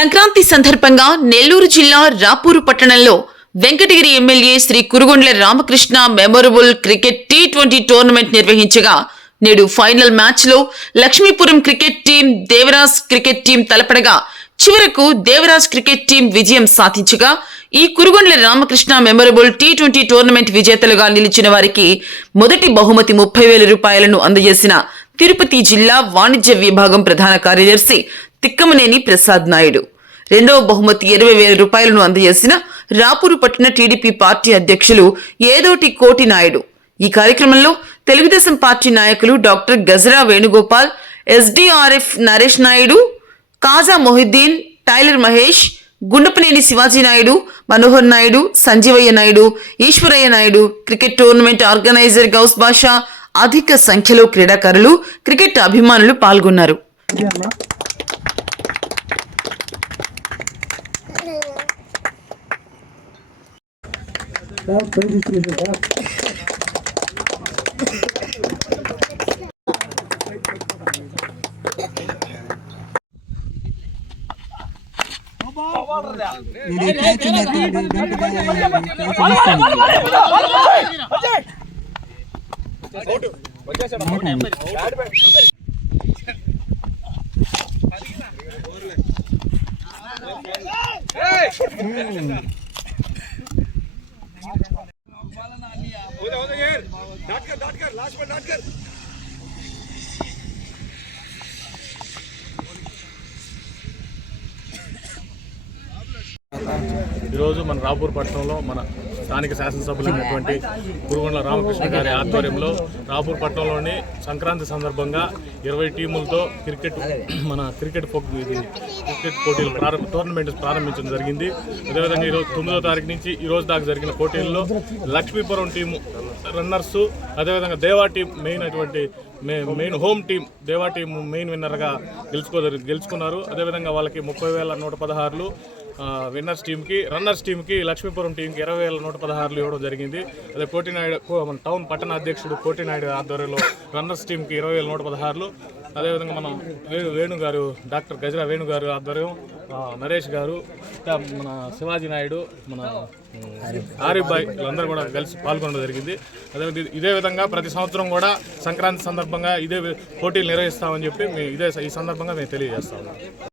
సంక్రాంతి సందర్భంగా నెల్లూరు జిల్లా రాపూరు పట్టణంలో Venkatagiri MLA Shri Kurugondla Ramakrishna memorable cricket T twenty tournament నిర్వహించగా నేడు ఫైనల్ మ్యాచ్లో Lakshmipuram cricket team Devaraj cricket team తలపడగా చివరకు దేవరాజ్ క్రికెట్ టీం విజయం సాధించగా ఈ Kurugondla Ramakrishna memorable T twenty tournament విజేతలుగా నిలిచిన వారికి మొదటి బహుమతి ముప్పై వేల రూపాయలను అందజేసిన తిరుపతి జిల్లా వాణిజ్య విభాగం ప్రధాన కార్యదర్శి తిక్కమనేని ప్రసాద్ నాయుడు. రెండవ బహుమతి ఇరవై వేల రూపాయలను అందజేసిన రాపూరు పట్టణ టీడీపీ పార్టీ అధ్యక్షులు ఏదోటి కోటి నాయుడు. ఈ కార్యక్రమంలో తెలుగుదేశం పార్టీ నాయకులు doctor Gajara Venugopal SDRF Naresh Naidu Kaja Mohiddin tailor Mahesh Gundapaneni Shivaji Naidu Manohar Naidu Sanjeevaiah Naidu Eswaraiah Naidu cricket tournament organiser Ghouse Basha అధిక సంఖ్యలో క్రీడాకారులు క్రికెట్ అభిమానులు పాల్గొన్నారు. சார் பேசிக்கிறீங்க சார் Hey! సార్ పై తీసుకుని సార్ ఈరోజు మన రాపూర్ పట్టణంలో మన స్థానిక శాసనసభ్యులైనటువంటి కురుగొండ్ల రామకృష్ణ గారి ఆధ్వర్యంలో రాపూర్ పట్టణంలోని సంక్రాంతి సందర్భంగా ఇరవై టీములతో క్రికెట్ మన క్రికెట్ ఇది క్రికెట్ పోటీలు ప్రారంభ టోర్నమెంట్ ప్రారంభించడం జరిగింది. అదేవిధంగా ఈరోజు తొమ్మిదో తారీఖు నుంచి ఈ రోజు దాకా జరిగిన పోటీల్లో లక్ష్మీపురం టీము రన్నర్స్ అదేవిధంగా దేవా టీం మెయిన్ అటువంటి మే- main home team Deva team main విన్నర్గా గెలుచుకో గెలుచుకున్నారు. అదేవిధంగా వాళ్ళకి ముప్పై వేల నూట పదహారులు విన్నర్స్ టీంకి రన్నర్స్ టీంకి లక్ష్మీపురం టీంకి ఇరవై వేల నూట పదహారులు ఇవ్వడం జరిగింది. అదే కోటినాయుడు మన టౌన్ పట్టణ అధ్యక్షుడు కోటినాయుడు ఆధ్వర్యంలో రన్నర్స్ టీంకి ఇరవై వేల నూట పదహారులు. అదేవిధంగా మనం వేణు వేణు గారు డాక్టర్ గజరా వేణు గారు ఆధ్వర్యం నరేష్ గారు మన శివాజీ నాయుడు మన ఆరిఫ్ బాయ్ వీళ్ళందరూ కూడా కలిసి పాల్గొనడం జరిగింది. అదే ఇదే విధంగా ప్రతి సంవత్సరం కూడా సంక్రాంతి సందర్భంగా ఇదే పోటీలు నిర్వహిస్తామని చెప్పి మేము ఇదే ఈ సందర్భంగా మేము తెలియజేస్తాము.